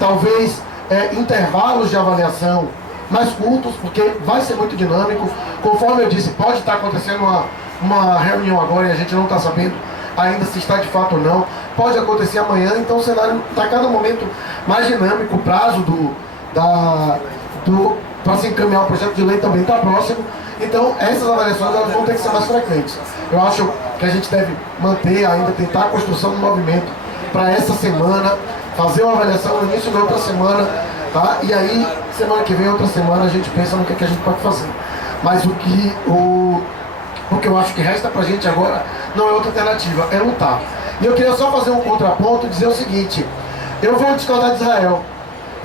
talvez intervalos de avaliação mais curtos, porque vai ser muito dinâmico. Conforme eu disse, pode estar acontecendo uma reunião agora e a gente não está sabendo ainda se está de fato ou não. Pode acontecer amanhã, então o cenário está a cada momento mais dinâmico. O prazo para se encaminhar o projeto de lei também está próximo. Então essas avaliações elas vão ter que ser mais frequentes. Eu acho que a gente deve manter ainda, tentar a construção do movimento para essa semana, fazer uma avaliação no início da outra semana, tá? E aí, semana que vem, outra semana, a gente pensa no que a gente pode fazer. Mas o que eu acho que resta pra gente agora não é outra alternativa, é lutar. E eu queria só fazer um contraponto e dizer o seguinte: eu vou discordar de Israel.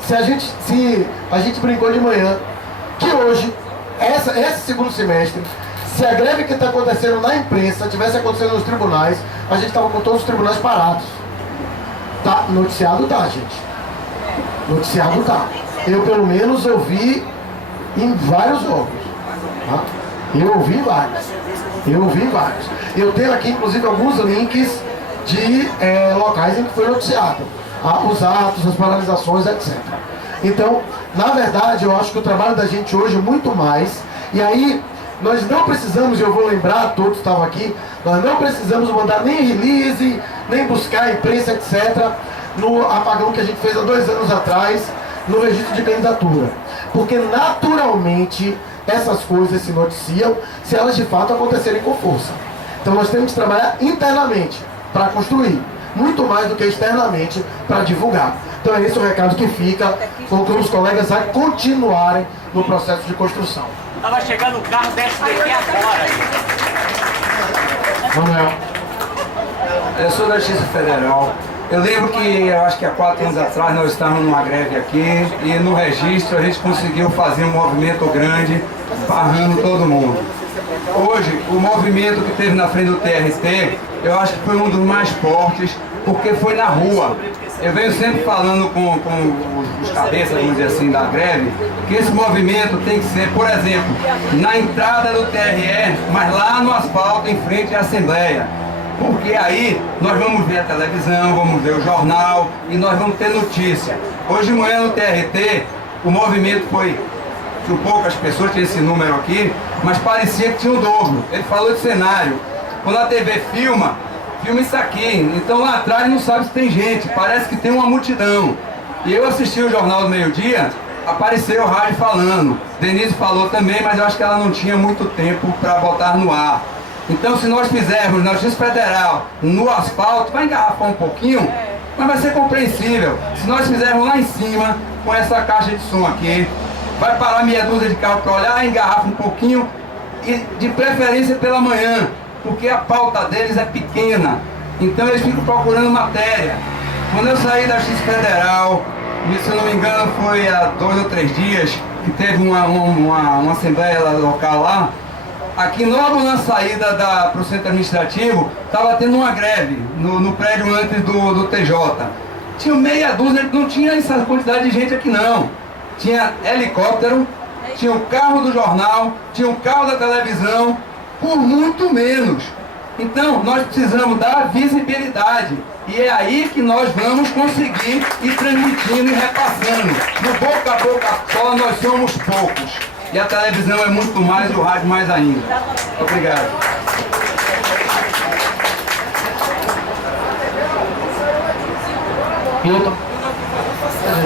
Se a gente brincou de manhã que hoje, esse segundo semestre, se a greve que está acontecendo na imprensa tivesse acontecendo nos tribunais, a gente estava com todos os tribunais parados. Tá, noticiado tá, gente. Noticiado tá. Eu pelo menos ouvi em vários órgãos. Tá? Eu ouvi vários. Eu tenho aqui inclusive alguns links de locais em que foi noticiado. Os atos, as paralisações, etc. Então, na verdade, eu acho que o trabalho da gente hoje é muito mais. E aí, nós não precisamos, e eu vou lembrar, todos estavam aqui, nós não precisamos mandar nem release, nem buscar a imprensa, etc., no apagão que a gente fez há 2 anos atrás, no registro de candidatura. Porque, naturalmente, essas coisas se noticiam se elas, de fato, acontecerem com força. Então, nós temos que trabalhar internamente para construir, muito mais do que externamente para divulgar. Então, é esse o recado que fica, colocando os colegas a continuarem no processo de construção. Estava chegando o carro desse daqui agora. Manuel. Eu sou da Justiça Federal. Eu lembro que, eu acho que há 4 anos atrás, nós estávamos numa greve aqui e no registro a gente conseguiu fazer um movimento grande, barrando todo mundo. Hoje, o movimento que teve na frente do TRT, eu acho que foi um dos mais fortes, porque foi na rua. Eu venho sempre falando com os cabeças, vamos dizer assim, da greve, que esse movimento tem que ser, por exemplo, na entrada do TRE, mas lá no asfalto, em frente à Assembleia. Porque aí nós vamos ver a televisão, vamos ver o jornal e nós vamos ter notícia. Hoje de manhã no TRT, o movimento foi, tinha poucas pessoas, tinha esse número aqui, mas parecia que tinha o dobro. Ele falou de cenário. Quando a TV filma isso aqui, então lá atrás não sabe se tem gente, parece que tem uma multidão. E eu assisti o Jornal do Meio-Dia, apareceu o rádio falando, Denise falou também, mas eu acho que ela não tinha muito tempo para botar no ar. Então se nós fizermos na Justiça Federal no asfalto, vai engarrafar um pouquinho, mas vai ser compreensível. Se nós fizermos lá em cima, com essa caixa de som aqui, vai parar meia dúzia de carro para olhar, engarrafa um pouquinho, e de preferência pela manhã, porque a pauta deles é pequena, então eles ficam procurando matéria. Quando eu saí da Justiça Federal, e se eu não me engano foi há 2 ou 3 dias, que teve uma assembleia local lá, aqui logo na saída para o centro administrativo, estava tendo uma greve no prédio antes do TJ. Tinha meia dúzia, não tinha essa quantidade de gente aqui não. Tinha helicóptero, tinha o carro do jornal, tinha o carro da televisão, por muito menos. Então, nós precisamos dar visibilidade. E é aí que nós vamos conseguir ir transmitindo e repassando. No boca a boca só, nós somos poucos. E a televisão é muito mais e o rádio mais ainda. Obrigado.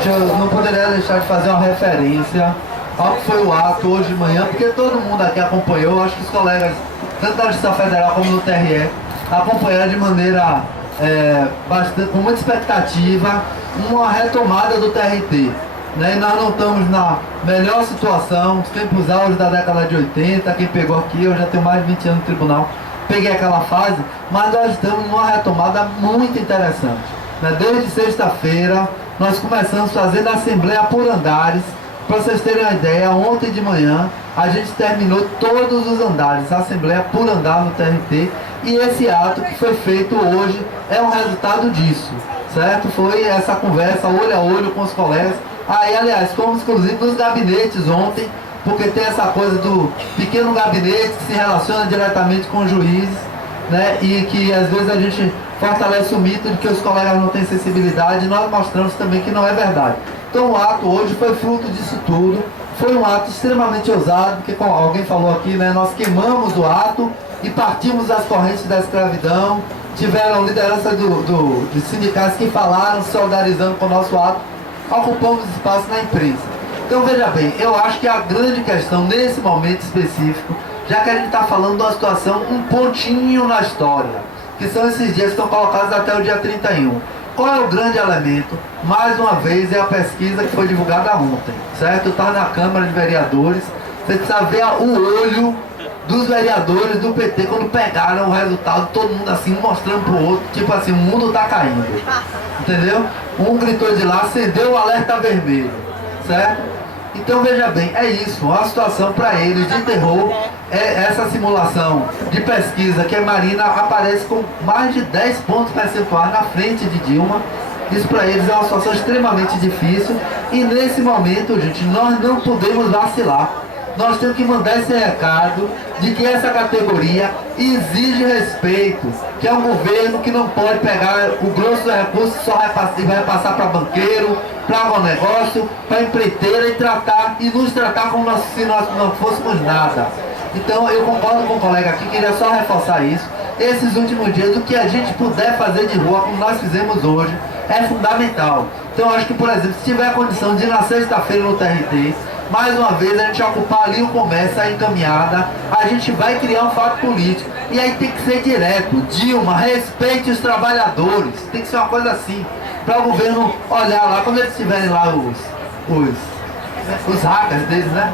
Gente, eu não poderia deixar de fazer uma referência ao que foi o ato hoje de manhã, porque todo mundo aqui acompanhou, acho que os colegas, tanto da Justiça Federal como do TRE, acompanharam de maneira bastante, com muita expectativa, uma retomada do TRT. Né? E nós não estamos na melhor situação, os tempos áureos da década de 80, quem pegou aqui, eu já tenho mais de 20 anos no tribunal, peguei aquela fase, mas nós estamos numa retomada muito interessante. Né? Desde sexta-feira, nós começamos fazendo a Assembleia por andares. Para vocês terem uma ideia, ontem de manhã a gente terminou todos os andares, a Assembleia por andar no TRT, e esse ato que foi feito hoje é um resultado disso, certo? Foi essa conversa olho a olho com os colegas. Aí, aliás, fomos inclusive nos gabinetes ontem, porque tem essa coisa do pequeno gabinete que se relaciona diretamente com os juízes. né? E que às vezes a gente fortalece o mito de que os colegas não têm sensibilidade, e nós mostramos também que não é verdade. Então o ato hoje foi fruto disso tudo, foi um ato extremamente ousado, porque como alguém falou aqui, né, nós queimamos o ato e partimos das correntes da escravidão, tiveram liderança de sindicatos que falaram, se solidarizando com o nosso ato, ocupamos espaço na imprensa. Então veja bem, eu acho que a grande questão nesse momento específico, já que a gente está falando de uma situação, um pontinho na história, que são esses dias que estão colocados até o dia 31. Qual é o grande elemento? Mais uma vez é a pesquisa que foi divulgada ontem, certo? Está na Câmara de Vereadores, você precisa ver o olho dos vereadores do PT quando pegaram o resultado, todo mundo assim, mostrando pro outro, tipo assim, o mundo tá caindo, entendeu? Um gritou de lá, acendeu o alerta vermelho, certo? Então veja bem, é isso, uma situação para eles de terror, é essa simulação de pesquisa que a Marina aparece com mais de 10 pontos percentuais na frente de Dilma. Isso para eles é uma situação extremamente difícil e nesse momento, gente, nós não podemos vacilar. Nós temos que mandar esse recado de que essa categoria exige respeito, que é um governo que não pode pegar o grosso do recurso e só vai repassar para banqueiro, para agronegócio, para empreiteira e nos tratar como se nós não fôssemos nada. Então eu concordo com o colega aqui, queria só reforçar isso. Esses últimos dias, o que a gente puder fazer de rua, como nós fizemos hoje, é fundamental. Então eu acho que, por exemplo, se tiver a condição de ir na sexta-feira no TRT, mais uma vez a gente ocupar ali o comércio, a encaminhada, a gente vai criar um fato político. E aí tem que ser direto. Dilma, respeite os trabalhadores. Tem que ser uma coisa assim. Para o governo olhar lá, quando eles tiverem lá os hackers deles, né?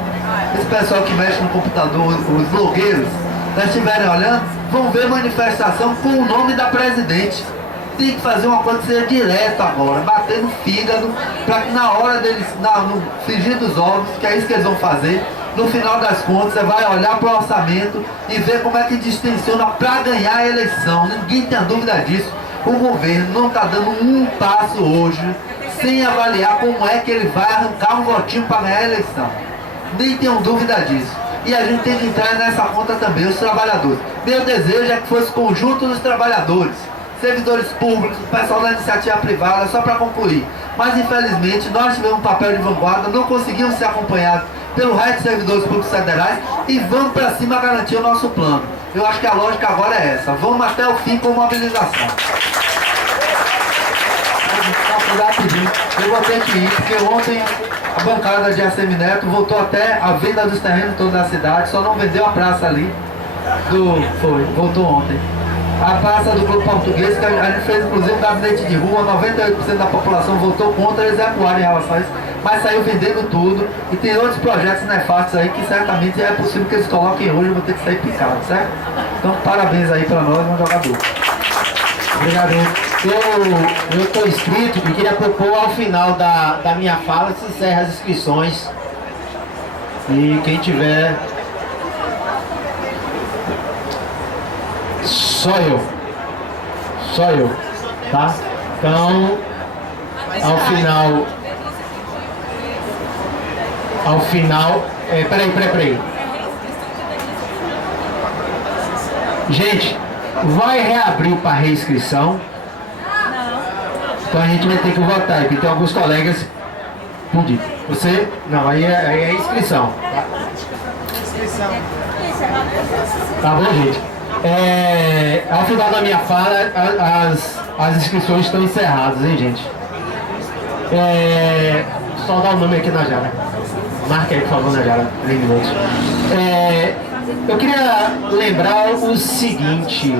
Esse pessoal que mexe no computador, os blogueiros, eles estiverem olhando, vão ver manifestação com o nome da presidente. Tem que fazer uma coisa que seja direto agora, bater no fígado, para que na hora deles, no frigir dos ovos, que é isso que eles vão fazer, no final das contas, você vai olhar para o orçamento e ver como é que distensiona para ganhar a eleição. Ninguém tem dúvida disso. O governo não está dando um passo hoje sem avaliar como é que ele vai arrancar um votinho para ganhar a eleição. Nem tenham dúvida disso. E a gente tem que entrar nessa conta também, os trabalhadores. Meu desejo é que fosse o conjunto dos trabalhadores, servidores públicos, o pessoal da iniciativa privada, só para concluir. Mas infelizmente nós tivemos um papel de vanguarda, não conseguimos ser acompanhados pelo resto dos servidores públicos federais e vamos para cima garantir o nosso plano. Eu acho que a lógica agora é essa, vamos até o fim com mobilização. Eu vou ter que ir, porque ontem a bancada de ACM Neto voltou até a venda dos terrenos todos da cidade, só não vendeu a praça ali, voltou ontem. A praça do Grupo Português, que a gente fez inclusive um gabinete de rua, 98% da população votou contra, eles recuaram em relação a isso, mas saiu vendendo tudo. E tem outros projetos nefastos aí que certamente é possível que eles coloquem hoje, eu vou ter que sair picado, certo? Então parabéns aí pra nós, vamos jogar duro. Obrigado. Eu estou inscrito e queria propor ao final da minha fala que se encerre as inscrições. E quem tiver... Só eu, tá? Então, ao final, peraí. Gente, vai reabrir para reinscrição. Então a gente vai ter que votar, porque tem alguns colegas. Entendi. Você? Não, aí é inscrição. Tá? Tá bom, gente? Ao final da minha fala, as inscrições estão encerradas, hein, gente? Só dar o nome aqui na Jara. Marca aí, por favor, na Jara. 3 minutos. Eu queria lembrar o seguinte.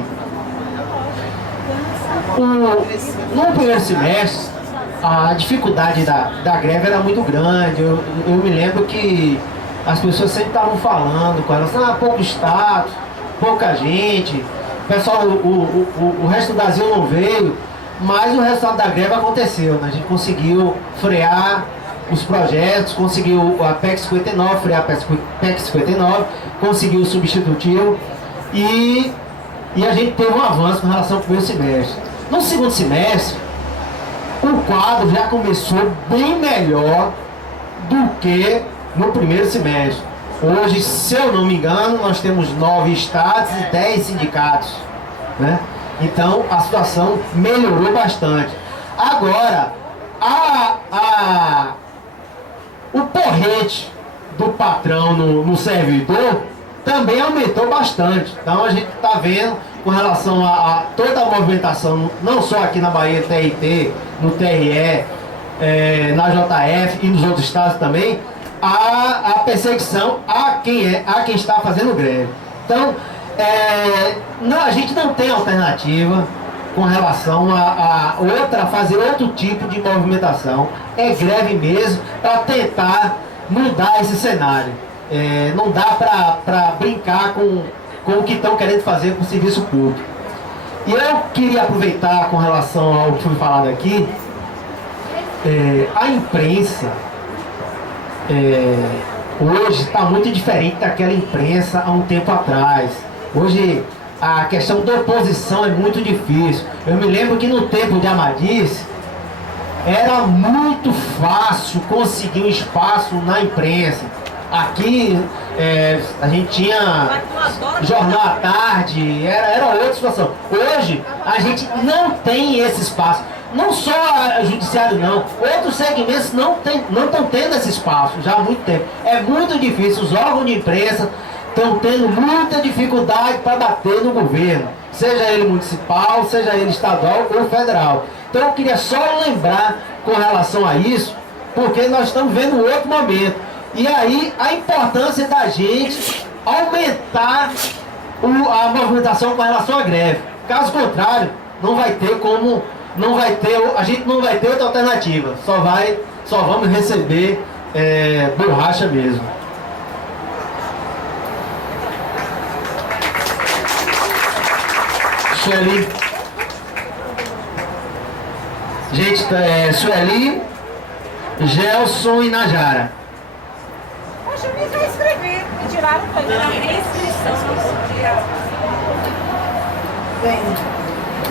No primeiro semestre, a dificuldade da greve era muito grande. Eu me lembro que as pessoas sempre estavam falando com elas, pouco status, pouca gente, o pessoal, o resto do Brasil não veio, mas o resultado da greve aconteceu, né? A gente conseguiu frear os projetos, conseguiu a PEC 59, frear a PEC 59, conseguiu o substitutivo e a gente teve um avanço com relação ao primeiro semestre. No segundo semestre, o quadro já começou bem melhor do que no primeiro semestre. Hoje, se eu não me engano, nós temos 9 estados e 10 sindicatos. né? Então a situação melhorou bastante. Agora, o porrete do patrão no servidor também aumentou bastante. Então a gente está vendo com relação a toda a movimentação, não só aqui na Bahia, TRT, no TRE, na JF e nos outros estados também, a perseguição a quem está fazendo greve. Então, a gente não tem alternativa com relação a fazer outro tipo de movimentação. É greve mesmo para tentar mudar esse cenário. Não dá para brincar com o que estão querendo fazer com o serviço público. E eu queria aproveitar com relação ao que foi falado aqui, a imprensa hoje está muito diferente daquela imprensa há um tempo atrás. Hoje a questão da oposição é muito difícil. Eu me lembro que no tempo de Amadis era muito fácil conseguir um espaço na imprensa. Aqui a gente tinha jornal à tarde, era outra situação. Hoje a gente não tem esse espaço. Não só o judiciário não, outros segmentos não estão tendo esse espaço já há muito tempo. É muito difícil, os órgãos de imprensa estão tendo muita dificuldade para bater no governo, seja ele municipal, seja ele estadual ou federal. Então eu queria só lembrar com relação a isso, porque nós estamos vendo um outro momento. E aí a importância da gente aumentar a movimentação com relação à greve. Caso contrário, a gente não vai ter outra alternativa. Só vamos receber borracha mesmo. Sueli. Gente, Sueli, Gelson e Najara. Poxa, eu nem já escrevi. Me tiraram para inscrição. Bem,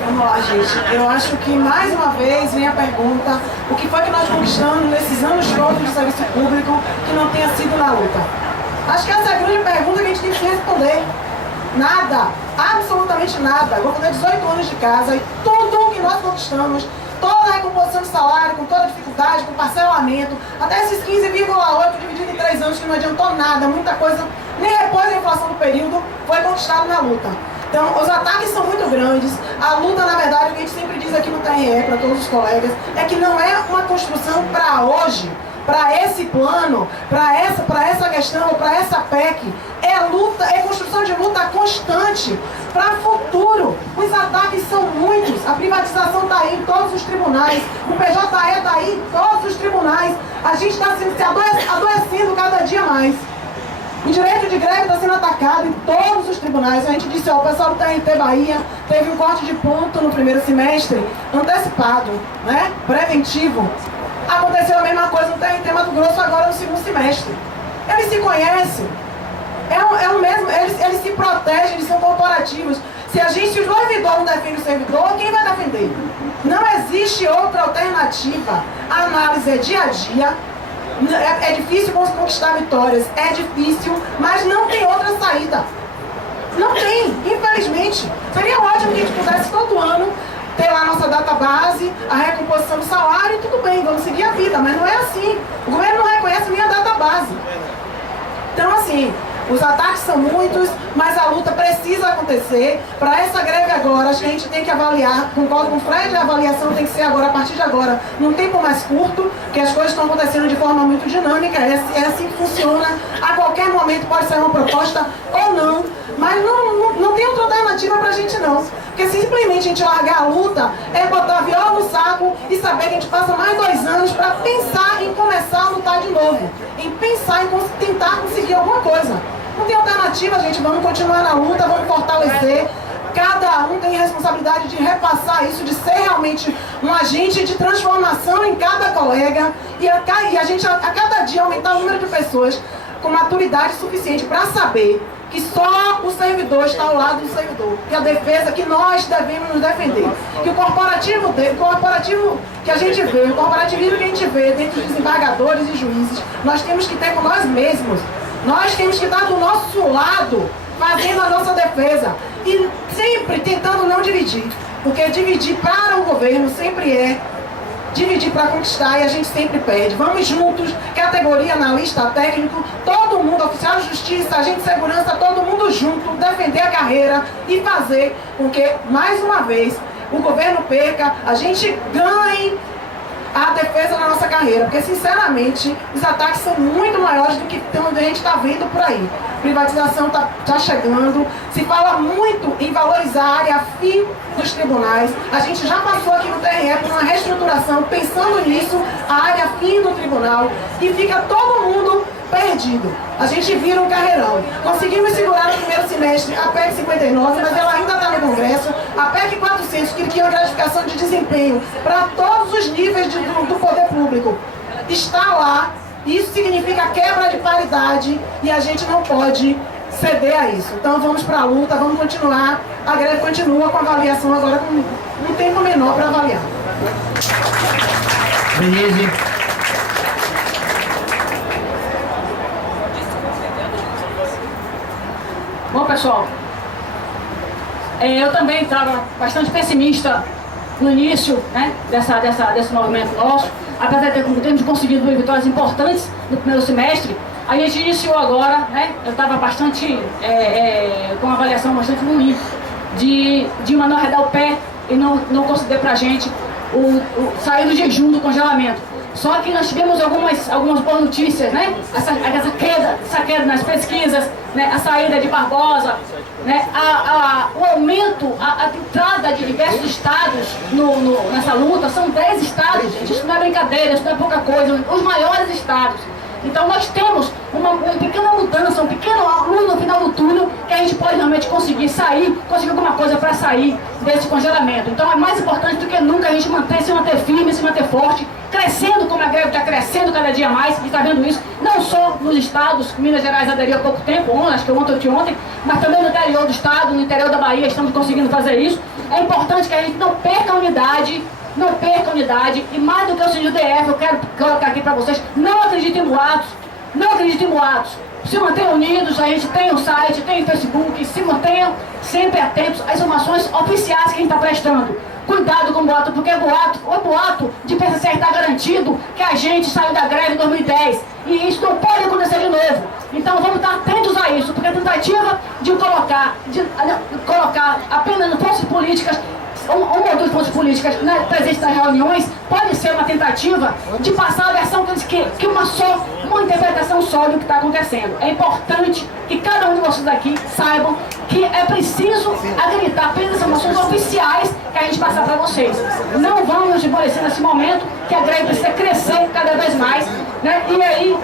vamos lá, gente. Eu acho que mais uma vez vem a pergunta: o que foi que nós conquistamos nesses anos todos de serviço público que não tenha sido na luta? Acho que essa é a grande pergunta que a gente tem que responder. Nada, absolutamente nada. Vou fazer 18 anos de casa e tudo que nós conquistamos, toda a recomposição de salário, com toda a dificuldade, com parcelamento, até esses 15,8 dividido em 3 anos que não adiantou nada, muita coisa, nem repôs a inflação do período, foi conquistado na luta. Então, os ataques são muito grandes. A luta, na verdade, o que a gente sempre diz aqui no TRE, para todos os colegas, é que não é uma construção para hoje, para esse plano, para essa questão, para essa PEC. É luta, é construção de luta constante para o futuro. Os ataques são muitos. A privatização está aí em todos os tribunais. O PJE está aí em todos os tribunais. A gente está se adoecendo cada dia mais. O direito de greve está sendo atacado em todos os tribunais. A gente disse, o pessoal do TRT Bahia teve um corte de ponto no primeiro semestre, antecipado, né? Preventivo. Aconteceu a mesma coisa no TRT Mato Grosso agora no segundo semestre. Eles se conhecem. É o mesmo, eles se protegem, eles são corporativos. Se o servidor não defende o servidor, quem vai defender? Não existe outra alternativa. A análise é dia a dia. É difícil conquistar vitórias, é difícil, mas não tem outra saída. Não tem, infelizmente. Seria ótimo que a gente pudesse todo ano ter lá a nossa database, a recomposição do salário e tudo bem, vamos seguir a vida, mas não é assim. O governo não reconhece nem a database. Então, assim, os ataques são muitos, mas a luta precisa acontecer. Para essa greve agora, acho que a gente tem que avaliar, concordo com o Fred, a avaliação tem que ser agora, a partir de agora, num tempo mais curto, que as coisas estão acontecendo de forma muito dinâmica, é assim que funciona. A qualquer momento pode sair uma proposta ou não, mas não tem outra alternativa pra gente não. Porque simplesmente a gente largar a luta é botar a viola no saco e saber que a gente passa mais 2 anos para pensar em começar a lutar de novo. Em pensar em tentar conseguir alguma coisa. Não tem alternativa, gente. Vamos continuar na luta, vamos fortalecer. Cada um tem responsabilidade de repassar isso, de ser realmente um agente de transformação em cada colega. E a gente, a cada dia, aumentar o número de pessoas com maturidade suficiente para saber que só o servidor está ao lado do servidor, que a defesa que nós devemos nos defender, que o corporativo que a gente vê, o corporativismo que a gente vê dentro dos desembargadores e juízes, nós temos que ter com nós mesmos, nós temos que estar do nosso lado, fazendo a nossa defesa e sempre tentando não dividir, porque dividir para o governo sempre é dividir para conquistar e a gente sempre perde. Vamos juntos, categoria, analista, técnico, todo mundo, oficial de justiça, agente de segurança, todo mundo junto, defender a carreira e fazer com que, mais uma vez, o governo perca, a gente ganhe a defesa da nossa carreira, porque sinceramente os ataques são muito maiores do que a gente está vendo por aí. Privatização está chegando, se fala muito em valorizar a área fim dos tribunais. A gente já passou aqui no TRE por uma reestruturação pensando nisso, a área fim do tribunal, e fica todo mundo perdido. A gente vira um carreirão. Conseguimos segurar no primeiro semestre a PEC 59, mas ela ainda está no Congresso. A PEC 400, que tinha gratificação de desempenho para todos os níveis do poder público, está lá. Isso significa quebra de paridade e a gente não pode ceder a isso. Então vamos para a luta, vamos continuar. A greve continua com a avaliação agora com um tempo menor para avaliar. Denise. Bom, pessoal, eu também estava bastante pessimista no início, né, desse movimento nosso, apesar de termos conseguido vitórias importantes no primeiro semestre. A gente iniciou agora, né, eu estava bastante, com uma avaliação bastante ruim, de uma não arredar o pé e não conceder para a gente sair do jejum do congelamento. Só que nós tivemos algumas boas notícias, né? Essa queda nas pesquisas, né? A saída de Barbosa, né? O aumento, a entrada de diversos estados nessa luta. São 10 estados, gente. Isso não é brincadeira, isso não é pouca coisa. Os maiores estados. Então nós temos uma pequena mudança, um pequeno luz no final do túnel, que a gente pode realmente conseguir alguma coisa para sair desse congelamento. Então é mais importante do que nunca a gente se manter firme, se manter forte, crescendo como a greve está crescendo cada dia mais, a gente está vendo isso, não só nos estados, Minas Gerais aderiu há pouco tempo, acho que ontem ou anteontem, mas também no interior do estado, no interior da Bahia, estamos conseguindo fazer isso. É importante que a gente não perca a unidade, e mais do que o senhor DF, eu quero colocar aqui para vocês, não acreditem em boatos, se mantenham unidos, a gente tem o site, tem o Facebook, se mantenham sempre atentos às informações oficiais que a gente está prestando. Cuidado com o boato, porque o boato de PCC está garantido que a gente saiu da greve em 2010, e isso não pode acontecer de novo. Então vamos estar atentos a isso, porque a tentativa de colocar apenas forças políticas, uma ou duas forças políticas presentes nas reuniões, pode ser uma tentativa de passar a versão que uma interpretação só do que está acontecendo. É importante que cada um de vocês aqui saibam que é preciso acreditar apenas nas informações oficiais que a gente passar para vocês. Não vamos esmorecer nesse momento, que a greve precisa crescer cada vez mais, né? E aí,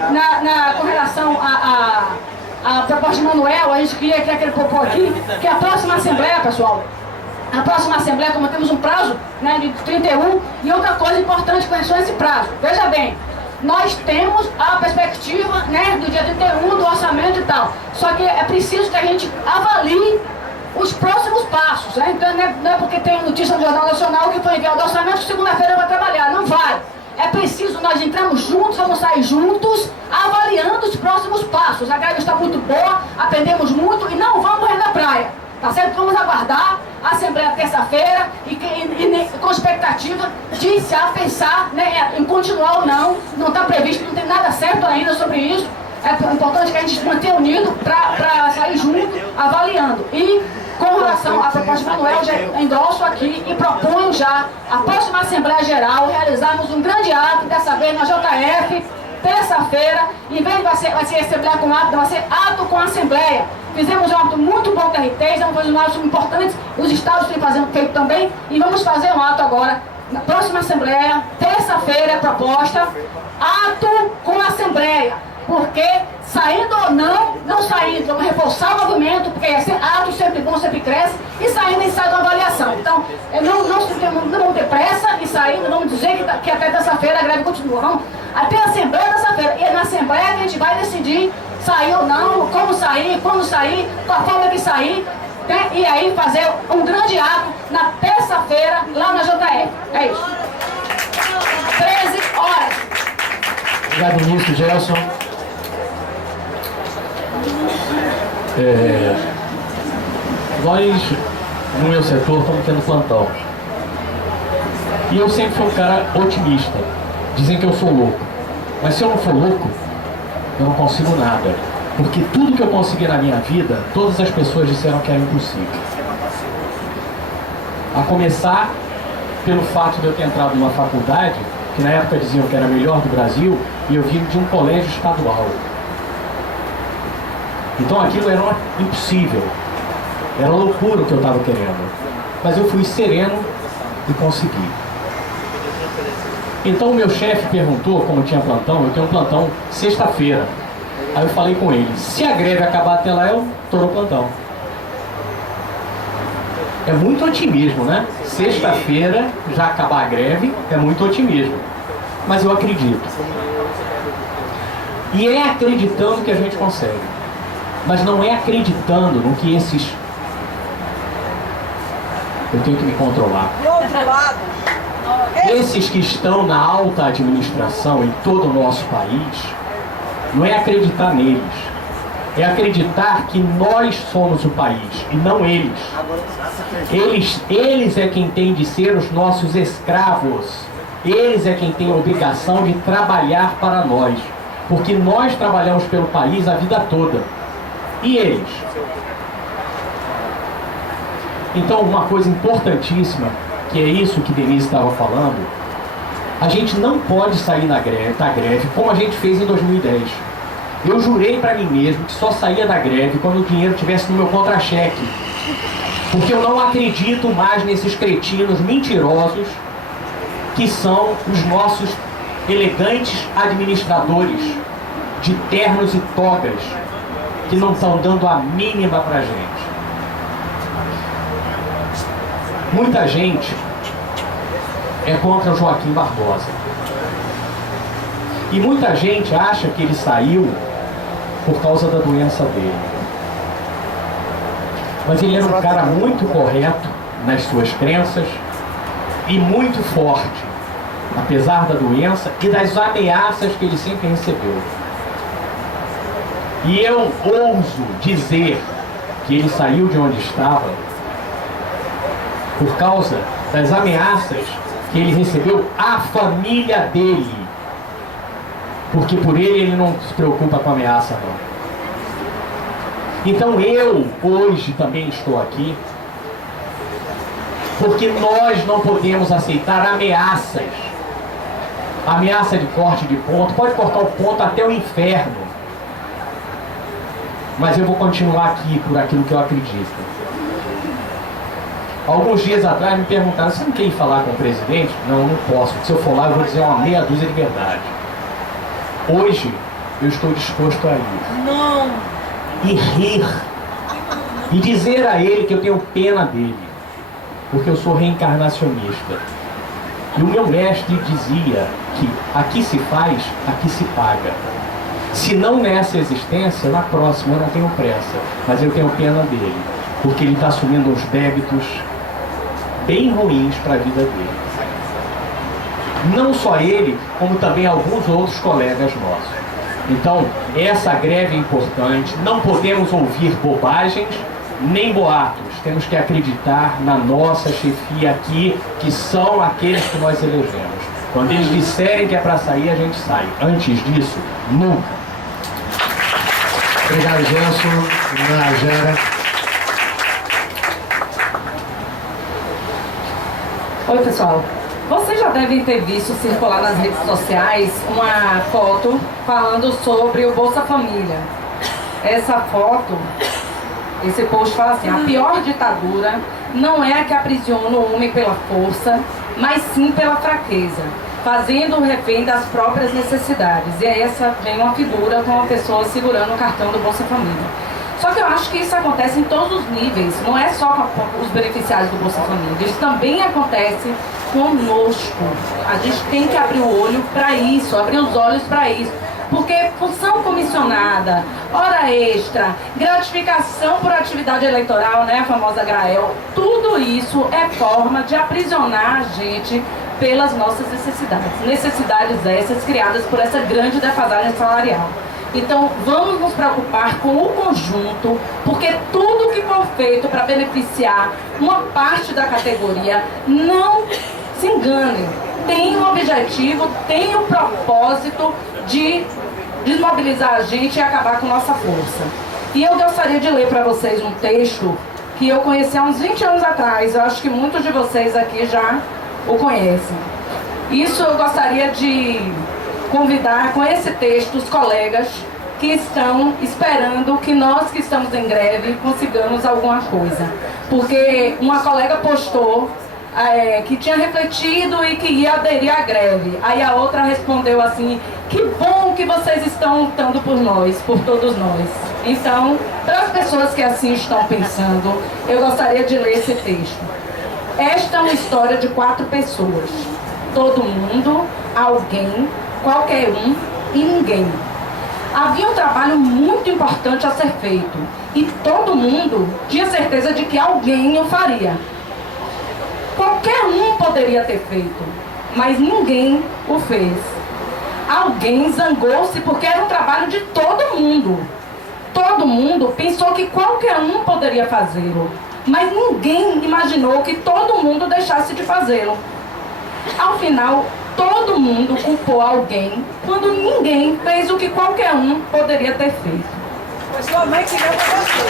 com relação a proposta de Manuel, a gente queria propor aqui que a próxima Assembleia, pessoal, a próxima Assembleia, como temos um prazo, né, de 31, e outra coisa importante com relação a esse prazo, veja bem, nós temos a perspectiva, né, do dia 31, do orçamento e tal, só que é preciso que a gente avalie os próximos passos, né? Então não é porque tem notícia no Jornal Nacional que foi enviado o orçamento que segunda-feira vai trabalhar, não vai. É preciso, nós entramos juntos, vamos sair juntos, avaliando os próximos passos. A greve está muito boa, aprendemos muito e não vamos morrer na praia. Tá certo? Vamos aguardar a Assembleia terça-feira e com expectativa de se pensar, né, em continuar ou não. Não está previsto, não tem nada certo ainda sobre isso. É importante que a gente se mantenha unido para sair junto, avaliando. E com relação à proposta de Manuel, já endosso aqui e proponho já a próxima Assembleia Geral realizarmos um grande ato, dessa vez na JF, terça-feira, em vez de vai ser Assembleia com ato, vai ser ato com Assembleia. Fizemos um ato muito bom da RT, estamos fazendo atos importantes, os estados têm feito também, e vamos fazer um ato agora, na próxima Assembleia, terça-feira, proposta, ato com Assembleia, porque saindo ou não saindo, vamos reforçar o movimento, porque ato sempre bom, sempre cresce, e saindo a gente sai da avaliação. Então, não vamos ter pressa e saindo, vamos dizer que até terça-feira a greve continua. Vamos até a Assembleia terça-feira, e é na Assembleia que a gente vai decidir sair ou não, como sair, quando sair, qual a forma que sair, né? E aí fazer um grande ato na terça-feira lá na JF. É isso. 13 horas. Obrigado, ministro Gelson. Nós, no meu setor, estamos tendo plantão. E eu sempre fui um cara otimista. Dizem que eu sou louco. Mas se eu não for louco, eu não consigo nada. Porque tudo que eu consegui na minha vida, todas as pessoas disseram que era impossível. A começar pelo fato de eu ter entrado numa faculdade, que na época diziam que era a melhor do Brasil, e eu vim de um colégio estadual. Então aquilo era impossível. Era loucura o que eu estava querendo. Mas eu fui sereno e consegui. Então o meu chefe perguntou, como tinha plantão, eu tenho um plantão sexta-feira. Aí eu falei com ele, se a greve acabar até lá, eu estou no plantão. É muito otimismo, né? Sexta-feira, já acabar a greve, é muito otimismo. Mas eu acredito. E é acreditando que a gente consegue. Mas não é acreditando no que esses... Eu tenho que me controlar. Do outro lado, Esses que estão na alta administração em todo o nosso país, não é acreditar neles. É acreditar que nós somos o país e não eles. Eles é quem tem de ser os nossos escravos. Eles é quem tem a obrigação de trabalhar para nós. Porque nós trabalhamos pelo país a vida toda. E eles? Então, uma coisa importantíssima, que é isso que Denise estava falando, a gente não pode sair da greve como a gente fez em 2010. Eu jurei para mim mesmo que só saía da greve quando o dinheiro estivesse no meu contra-cheque. Porque eu não acredito mais nesses cretinos mentirosos que são os nossos elegantes administradores de ternos e togas que não estão dando a mínima pra gente. Muita gente é contra o Joaquim Barbosa. E muita gente acha que ele saiu por causa da doença dele. Mas ele era um cara muito correto nas suas crenças e muito forte, apesar da doença e das ameaças que ele sempre recebeu. E eu ouso dizer que ele saiu de onde estava por causa das ameaças que ele recebeu à família dele. Porque por ele não se preocupa com ameaça, não. Então eu hoje também estou aqui porque nós não podemos aceitar ameaças. Ameaça de corte de ponto, pode cortar o ponto até o inferno. Mas eu vou continuar aqui por aquilo que eu acredito. Alguns dias atrás me perguntaram, você não quer ir falar com o presidente? Não, eu não posso. Se eu for lá eu vou dizer uma meia dúzia de verdade. Hoje eu estou disposto a ir. não. E rir. E dizer a ele que eu tenho pena dele. Porque eu sou reencarnacionista. E o meu mestre dizia que aqui se faz, aqui se paga. Se não nessa existência, na próxima eu não tenho pressa. Mas eu tenho pena dele. Porque ele está assumindo uns débitos bem ruins para a vida dele. Não só ele, como também alguns outros colegas nossos. Então, essa greve é importante. Não podemos ouvir bobagens nem boatos. Temos que acreditar na nossa chefia aqui, que são aqueles que nós elegemos. Quando eles disserem que é para sair, a gente sai. Antes disso, nunca. Obrigado, Gelson. Najara. Oi, pessoal. Vocês já devem ter visto circular nas redes sociais uma foto falando sobre o Bolsa Família. Essa foto, esse post fala assim: a pior ditadura não é a que aprisiona o homem pela força, mas sim pela fraqueza, fazendo-o refém das próprias necessidades. E aí vem uma figura com uma pessoa segurando o cartão do Bolsa Família. Só que eu acho que isso acontece em todos os níveis, não é só com os beneficiários do Bolsa Família, isso também acontece conosco. A gente tem que abrir o olho para isso, abrir os olhos para isso. Porque função comissionada, hora extra, gratificação por atividade eleitoral, né, a famosa GRAEL, tudo isso é forma de aprisionar a gente pelas nossas necessidades. Necessidades essas criadas por essa grande defasagem salarial. Então, vamos nos preocupar com o conjunto, porque tudo que for feito para beneficiar uma parte da categoria, não se engane, tem um objetivo, tem o propósito de desmobilizar a gente e acabar com nossa força. E eu gostaria de ler para vocês um texto que eu conheci há uns 20 anos atrás. Eu acho que muitos de vocês aqui já o conhecem. Isso eu gostaria de convidar com esse texto os colegas que estão esperando que nós que estamos em greve consigamos alguma coisa. Porque uma colega postou que tinha refletido e que ia aderir à greve. Aí a outra respondeu assim: que bom que vocês estão lutando por nós, por todos nós. Então, para as pessoas que assim estão pensando, eu gostaria de ler esse texto. Esta é uma história de 4 pessoas. Todo mundo, alguém, qualquer um e ninguém. Havia um trabalho muito importante a ser feito e todo mundo tinha certeza de que alguém o faria. Qualquer um poderia ter feito, mas ninguém o fez. Alguém zangou-se porque era um trabalho de todo mundo. Todo mundo pensou que qualquer um poderia fazê-lo, mas ninguém imaginou que todo mundo deixasse de fazê-lo. Ao final, todo mundo culpou alguém quando ninguém fez o que qualquer um poderia ter feito. Foi sua mãe que deu pra você.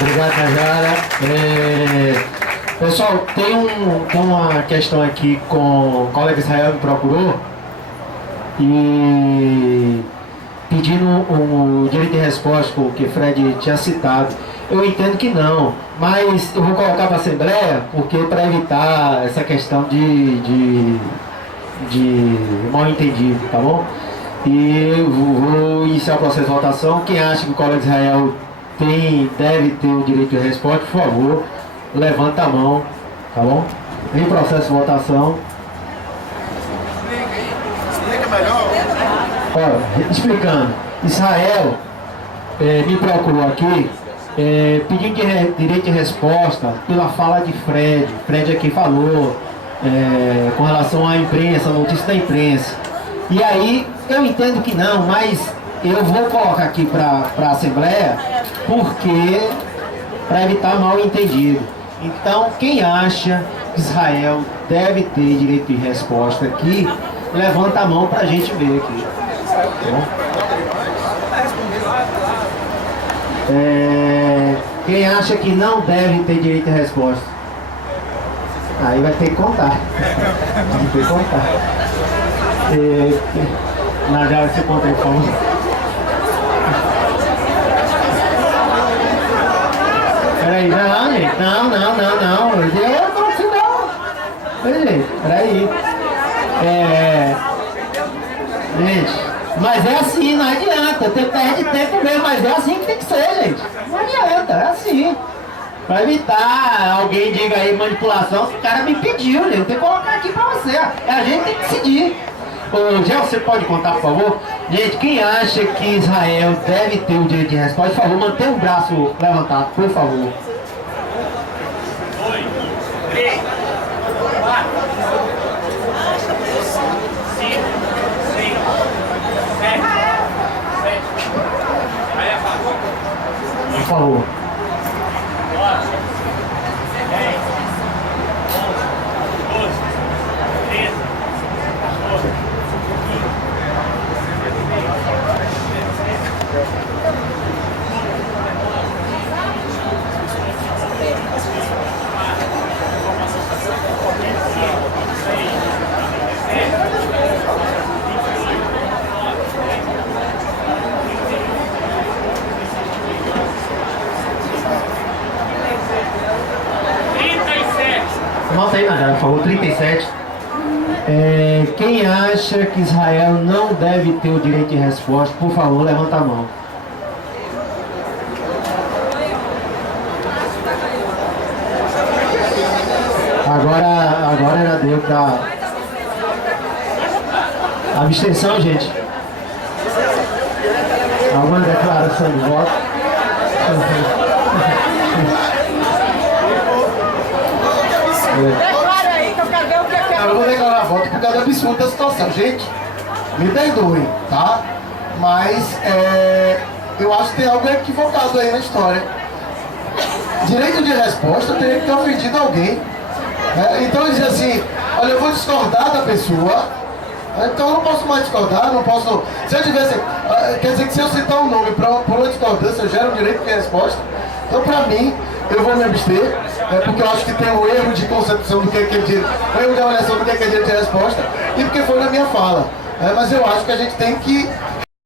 Obrigado, Najara. Pessoal, tem uma questão aqui com o colega Israel me procurou e pedindo o direito de resposta que o Fred tinha citado. Eu entendo que não, mas eu vou colocar para a Assembleia, porque para evitar essa questão de mal entendido, tá bom? E eu vou iniciar o processo de votação. Quem acha que o colega Israel deve ter o direito de resposta, por favor, levanta a mão, tá bom? Em processo de votação. Explica melhor. Olha, explicando, Israel me procurou aqui pedindo direito de resposta pela fala de Fred. Fred aqui falou com relação à imprensa, notícia da imprensa. E aí, eu entendo que não, mas eu vou colocar aqui para a Assembleia, porque para evitar mal entendido. Então, quem acha que Israel deve ter direito de resposta aqui, levanta a mão para a gente ver aqui. Tá bom? Quem acha que não deve ter direito de resposta? Aí vai ter que contar. Vai ter que contar. Najara, você conta aí, por favor. Peraí, não, gente. Não. Eu não sei não. Peraí, peraí. Gente, mas é assim, não adianta. Perde tempo mesmo, mas é assim que tem que ser, gente. Não adianta, é assim. Pra evitar alguém diga aí manipulação, o cara me pediu, gente. Tem que colocar aqui pra você. A gente tem que decidir. Ô, Gel, você pode contar, por favor? Gente, quem acha que Israel deve ter o direito de resposta, por favor, mantenha o braço levantado, por favor. 2, 3, 4, 5, 6, 7, 7. Aí apagou. Por favor. 9, 10, 11, 12, 13, 14. Anota aí, Najara, por favor, 37. Quem acha que Israel não deve ter o direito de resposta, por favor, levanta a mão. Agora já deu pra... Abstenção, gente. Alguma declaração de voto? Declara aí que eu quero ver o que é. Eu vou declarar voto por causa do absurdo da situação, gente. Me perdoe, tá? Mas eu acho que tem algo equivocado aí na história. Direito de resposta teria que ter ofendido alguém. Então ele diz assim, olha, eu vou discordar da pessoa, então eu não posso mais discordar, não posso... Se eu tivesse... Quer dizer que se eu citar um nome por uma discordância, eu gero um direito de resposta. Então, para mim, eu vou me abster, porque eu acho que tem um erro de concepção do que é direito, um erro de avaliação do que é direito de resposta, e porque foi na minha fala. Mas eu acho que a gente tem que